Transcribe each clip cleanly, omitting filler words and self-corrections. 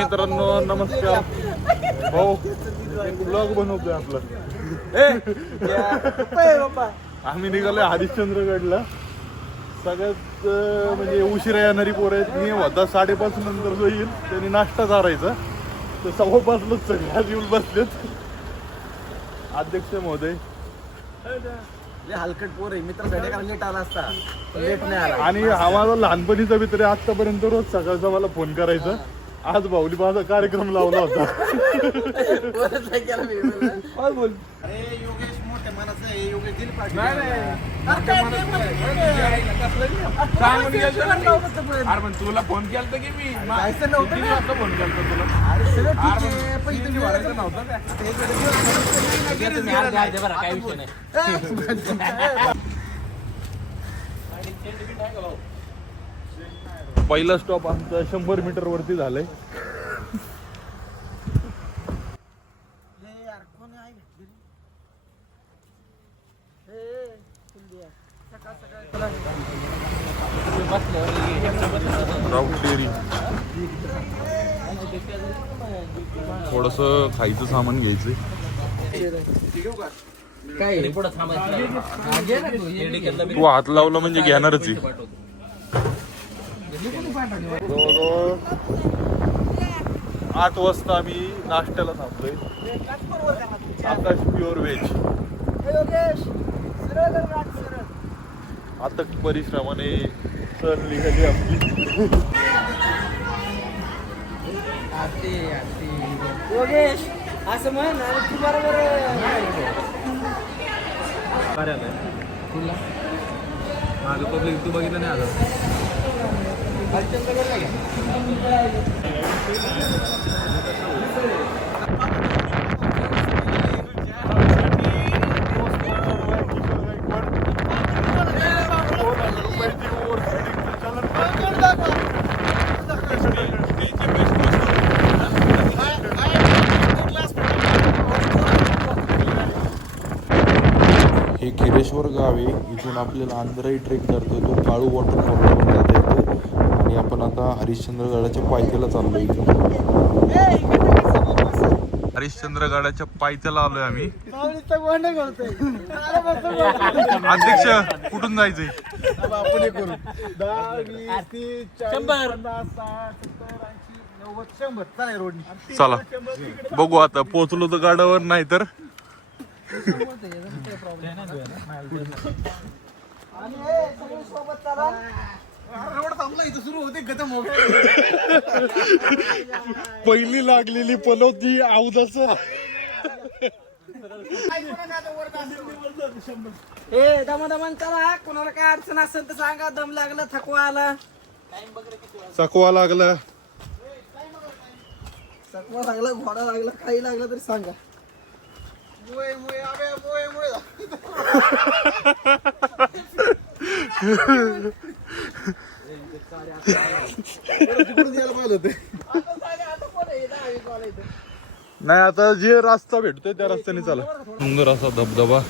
मित्रांनो नमस्कार. भाऊ ब्लॉग बनवतोय आपलं. आम्ही निघालोय हरिश्चंद्रगडला. सगळ्यात म्हणजे उशिरा येणारी पोरं आहेत. मी होता 5:30 नंतर जो येईल त्यांनी नाश्ता चारायचा, तर 5:15 सगळे आज येऊन बसलेत. अध्यक्ष महोदय हलकट पोर आहे मित्र लेट आला असता, लेट नाही आला. आणि हा माझा लहानपणीचा मित्र आहे. आतापर्यंत रोज सकाळचा मला फोन करायचा. आज भाऊली माझा कार्यक्रम लावला होता. बोल योगेश मोठ्या मनाचं आहे. योगेश दिल पाटील तुला फोन केलता की मी जायचं नव्हतं. फोन केलता तुला. काय विषय नाही. पहिला स्टॉप आमचा 100 मीटर वरती झालंय. राऊत डेअरी. थोडस खायचं सामान घ्यायचंय. तू हात लावला म्हणजे घेणारच आहे. जवळजवळ 8 वाजता आम्ही नाश्त्याला थांबलोय. आकाश प्युअर व्हेज. आता परिश्रमाने सर निघाली आपली. योगेश असं म्हण तू बरोबर पब्लिक तू बघितलं नाही आलं. हे खिरेश्वर गाव आहे. इथून आपल्याला आंध्राई ट्रेक करतोय. तो काळू वॉटरफॉलला पण जाता येतो. आणि आपण आता हरिश्चंद्रगडाच्या पायथ्याला चाललोय. हरिश्चंद्रगडाच्या पायथ्याला आलोय आम्ही. अध्यक्ष कुठून जायचंय? आपण हे करू 10, 20, 30, 40, 50, 60, 70, 80, 90, 100 चालेल रोडनी. चला बघू आता पोहोचलो तर गाडावर, नाही तर रोड थांबला इथं सुरू होते गतम पहिली लागलेली पनवती अवधाच. दमदमन चला. कोणाला काय अडचण असेल तर सांगा. दम लागला, थकवा आला, चकवा लागला, थकवा लागला, घोडा लागला, काही लागलं तरी सांगा. मुळे मुळे आबे मुळे मुळे नाही. आता जे रस्ता भेटतोय त्या रस्त्याने चला. सुंदर असा धबधबा.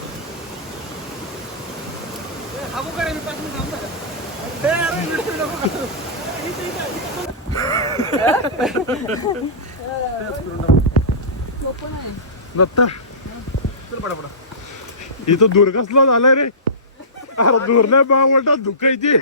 दत्ता इथं दुर्गसला झालाय रे. अरे दूर नाही बावटा धुकायची.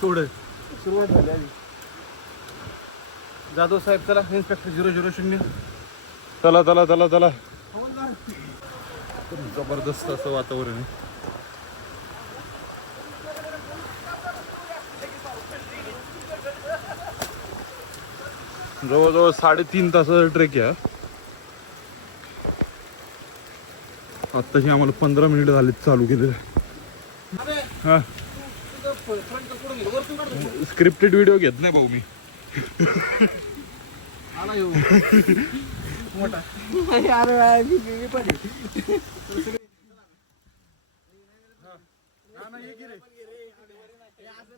थोडं सुरुवात झाली आधी. जाधव साहेब चला. इन्स्पेक्टर 000. चला चला चला चला. जबरदस्त असं वातावरण आहे. जवळजवळ 3.5 तासाचा ट्रेक आहे. आत्ताशी आम्हाला 15 मिनिट झाले चालू केलेलं. हा स्क्रिप्टेड व्हिडिओ घेत नाही भाऊ मी. मोठा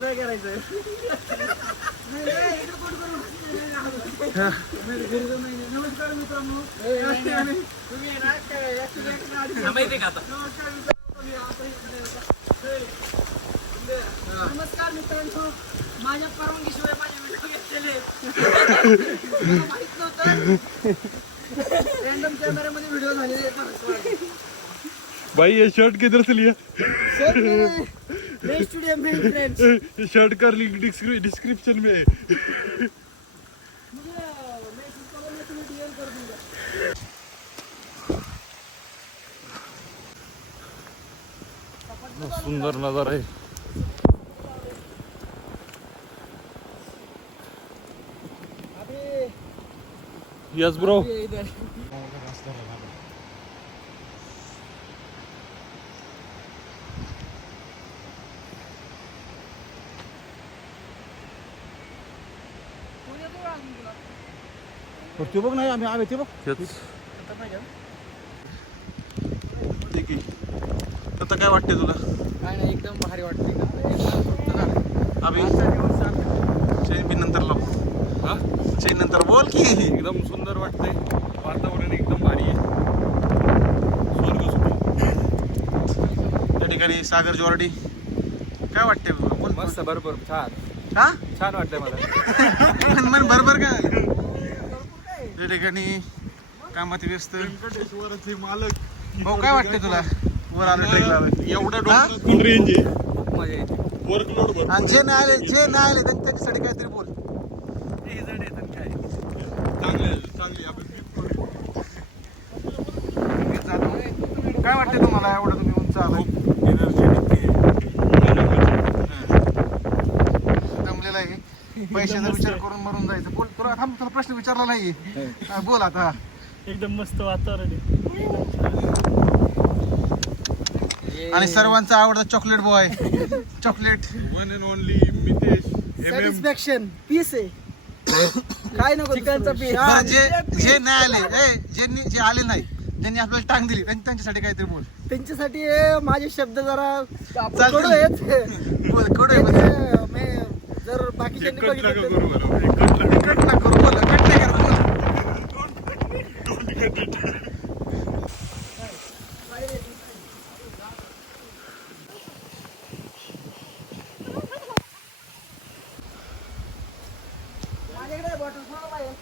काय करायचं नमस्कार मित्रांनो तुम्ही ना काय माहिती का आता नमस्कार मित्रांनो माझ्या परवानगीशिवाय माझे व्हिडिओ घेतलेले मला माहित नव्हतं रॅन्डम कॅमेऱ्यामध्ये व्हिडिओ झालेले आहेत. भाई ये शर्ट किधर से लिया? सर मेरे स्टूडियो में फ्रेंड्स ये शर्ट का लिंक डिस्क्रिप्शन में है. मुझे मैं इसको मैं तुम्हें डीएम कर दूंगा. सुंदर नजारा है. Yes bro. इधर ते बघ नाही आम्ही ते बघ ठीक आहे. आता काय वाटते तुला? काय नाही एकदम भारी वाटते. अभि चैन नंतर लाव. हा चैन नंतर बोल की. एकदम सुंदर वाटतंय. वातावरण एकदम भारी आहे. स्वर्ग सुख. त्या ठिकाणी सागर जोराडी काय वाटतंय तुला? बोल. मस्त बरोबर छान हा छान वाटतंय मला मन बरोबर का? त्या ठिकाणी कामात व्यस्त व्यंकटेश्वराचे मालक. भाऊ काय वाटतंय तुला? वर आलं ट्रेक लावायला एवढ्या डोंगरातून रेंज आहे. खूप मजा येते वर्कलोड भरपूर. आणि जे नाही आले त्यांच्यासाठी काहीतरी बोल. चांगली काय वाटते तुम्हाला एवढं तुम्ही उंच आलाय? जमलेला आहे. पैशाचा विचार करून मरून जायचं. बोल तुला थांब तुला प्रश्न विचारला नाही. बोल आता. एकदम मस्त वातावरण आहे. आणि सर्वांचा आवडता chocolate boy chocolate one and only Mitesh satisfaction piece आहे. काय नको चिकनचा पीस. जे नाही आले जे आले नाही त्यांनी आपल्याला टांग दिली त्यांच्यासाठी काहीतरी बोल. त्यांच्यासाठी माझे शब्द जरा चालतील. कडू आहेत. बोल कडू आहे म्हणजे. मी जर बाकीच्यांनी एकच नका बघितलं करू तर- बरं. एकच नका. कट ना करू बोल कट नाही कर बोल. माझ्याकडे बॉटल थोडं पाहिजे.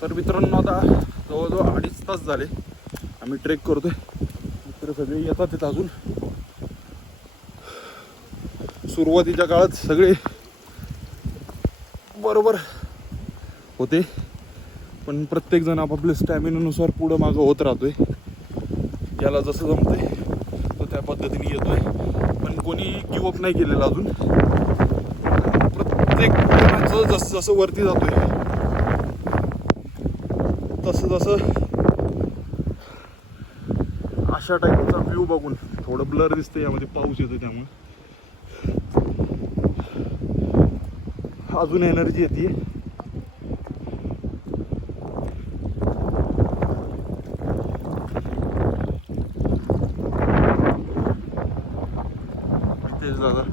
तर मित्रांनो आता जवळजवळ 2.5 तास झाले आम्ही ट्रेक करतोय. मित्र सगळे येतात तिथं अजून. सुरुवातीच्या काळात सगळे बरोबर होते पण प्रत्येक जण आपापल्या स्टॅमिनानुसार पुढं मागं होत राहतोय. ज्याला जसं जमतंय तो त्या पद्धतीने येतोय. पण कोणी गिवअप नाही केलेलं अजून. प्रत्येक जणांचं जसं जसं वरती जातोय तसं जसं अशा टाईपचा व्ह्यू बघून थोडं ब्लर दिसतं. यामध्ये पाऊस येतो त्यामुळे अजून एनर्जी येते. तेच दादा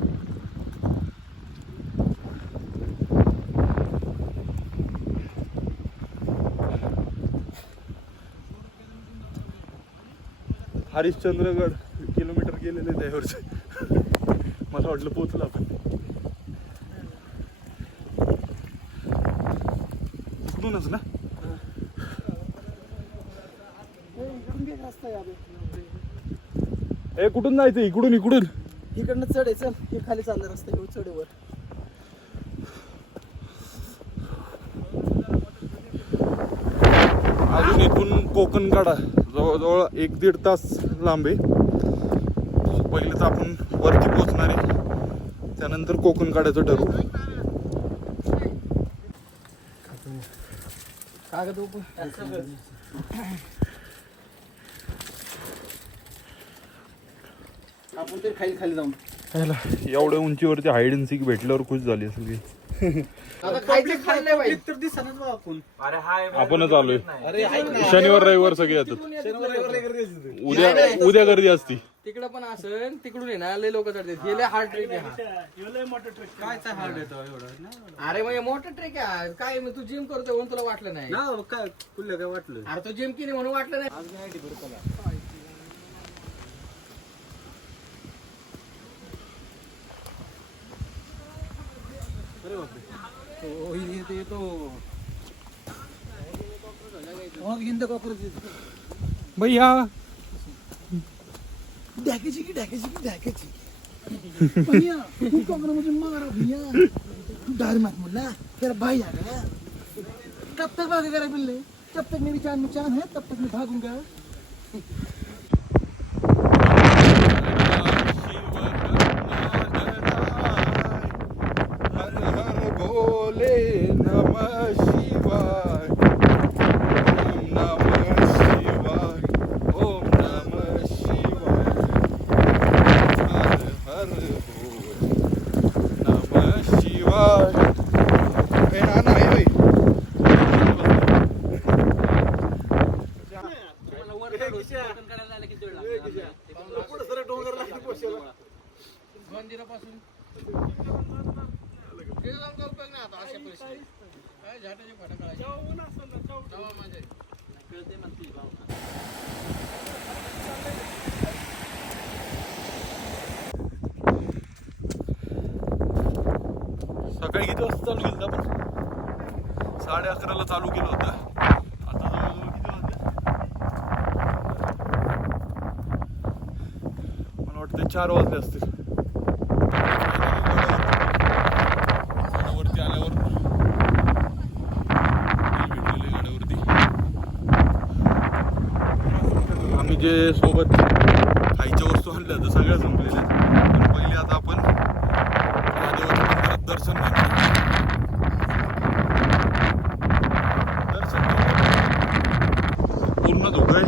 हरिश्चंद्रगड किलोमीटर गेलेले त्यावरचे. मला वाटलं पोचलं आपण. इकडूनच ना. ए कुठून जायचं? इकडून इकडून इकडनं चढ आहे. चल हे खाली चालला रस्ता घेऊ चढ वर. अजून इथून कोकण काढा जवळजवळ 1-1.5 तास लांब आहे. पहिलेच आपण वरती पोहोचणार आहे त्यानंतर कोकण काढायचं ठरवू. कागद आपण कोणतरी खाली खाली जाऊन एवढ्या उंचीवरती हाईड अँड सीक भेटल्यावर खुश झाली असेल की. आता खायचं खाल्लंय बाई. तर दिसणार बा आपण. अरे हाय आपणच आलोय. अरे ऐक ना. शनिवार रविवार सगळे येतात. शनिवार रविवार गर्दी असते. उद्या गर्दी असती. तिकडं पण असेल तिकडून आहे ना लय लोक चढतात. गेले हार्ड ट्रेक आहे हा. एवढं मोठं ट्रेक काय हार्ड येतो एवढं? अरे म्हणजे मोठा ट्रेक आहे काय मग तू जिम करतोय म्हणून तुला वाटलं नाही ना काय तुला काय वाटलं? अरे तू जिम केली म्हणून वाटलं नाही. आज नाही तिकडे चला. अरे बापरे. भैया ढाकायची की भैया तू कमर मुझे मारा भैया तू डर मत मुल्ला तेरा भाई आ गया कब तक भागेगा रे बिल्ले जब तक मेरी जान में जान है तब तक मैं भागूंगा भोले नमः शिवाय ओम नमः शिवाय हर हर भोले नमः शिवाय. ए नाना हे बाई. मंदिरापासून सकाळी किती वाजता चालू केलं आपण? 11:30ला चालू केलं होतं. आता जवळजवळ किती वाजले? मला वाटतं 4 वाजले असतील. गाड्यावरती आल्यावर भेटलेले गाड्यावरती आम्ही जे सोबत खायच्या वस्तू आणल्या होत्या सगळ्या संपलेल्या. पण पहिले आता आपण महादेवाच्या मंदिरात दर्शन घेणार. पूर्ण धुकं आहे.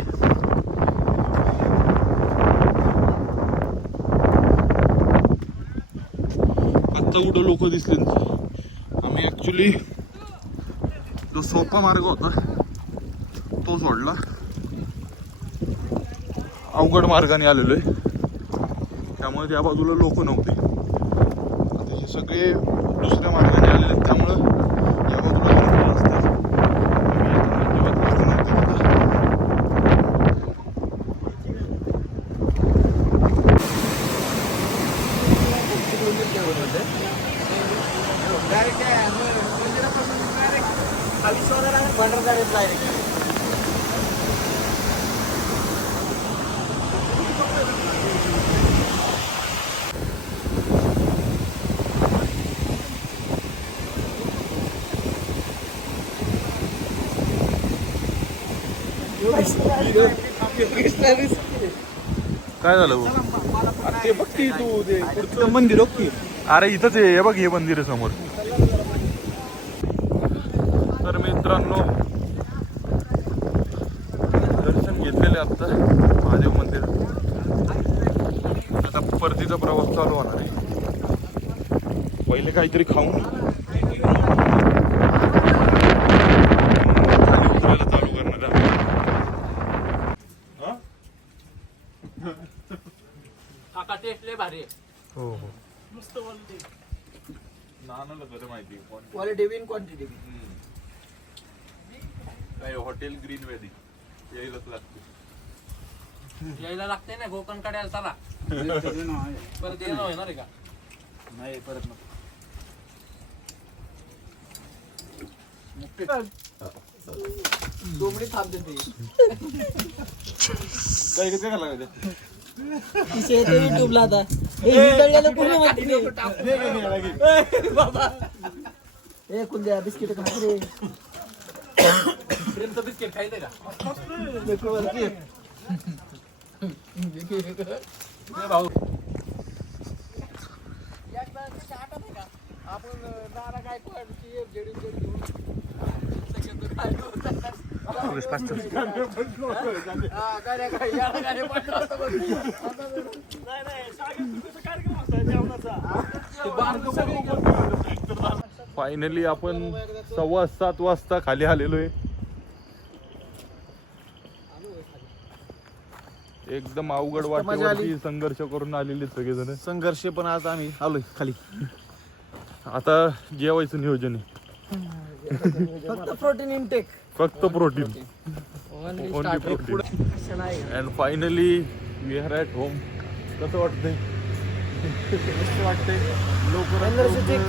आत्ता कुठं लोक दिसले नाही. आम्ही ऍक्च्युली जो सोपा मार्ग होता तो सोडला. अवघड मार्गाने आलेलो आहे त्यामुळे त्या बाजूला लोक नव्हते. आता हे सगळे दुसऱ्या मार्गाने आलेले आहेत त्यामुळं या बाजूला लोक असतात. आम्ही आता मध्यभागी नव्हते. काय झालं भाऊ? ते बघ की तू ते पुढचं मंदिर बघ की. अरे इथंच आहे. हे बघ हे मंदिर आहे समोर. तर मित्रांनो दर्शन घेतलेले आता महादेव मंदिर. आता परतीचा प्रवास चालू होणार आहे. पहिले काहीतरी खाऊन खाली उतरायला चालू करणार आहे. काका टेस्ट लय भारी आहे. हो हो मस्त बोलते. नानाला खरं माहिती क्वालिटी बिन क्वांटिटी काय हॉटेल ग्रीन व्हॅली यायलाच लागते. यायला लागते ना कोकण कड्याला चला. परत येणं होणार आहे का? नाही परत कोंबडी थांब देते काय किती का लागायचं? युट्यूबला आता पूर्ण माहिती नाही बाबा. ए कुंद्या बिस्किट खा रे. प्रेमचं बिस्किट खायचंय का? भाऊ आपण नाना काय नाही नाही सागर तुझा कार्यक्रम असता जेवणाचा फायनली आपण 7:15 वाजता खाली आलेलो आहे. एकदम अवघड वाटेवरती संघर्ष करून आलेले सगळेजण. संघर्ष पण आज आम्ही आलोय खाली. आता जेवायचं नियोजन आहे. फक्त प्रोटीन इनटेक. फक्त protein, only protein. And finally we are at home. कसं वाटतंय? मस्त वाटतंय. Energetic,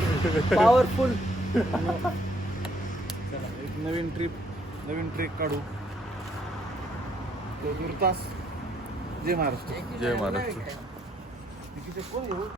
powerful. एक नवीन ट्रेक काढू. तो 2 तास. जय महाराष्ट्र. जय महाराष्ट्र.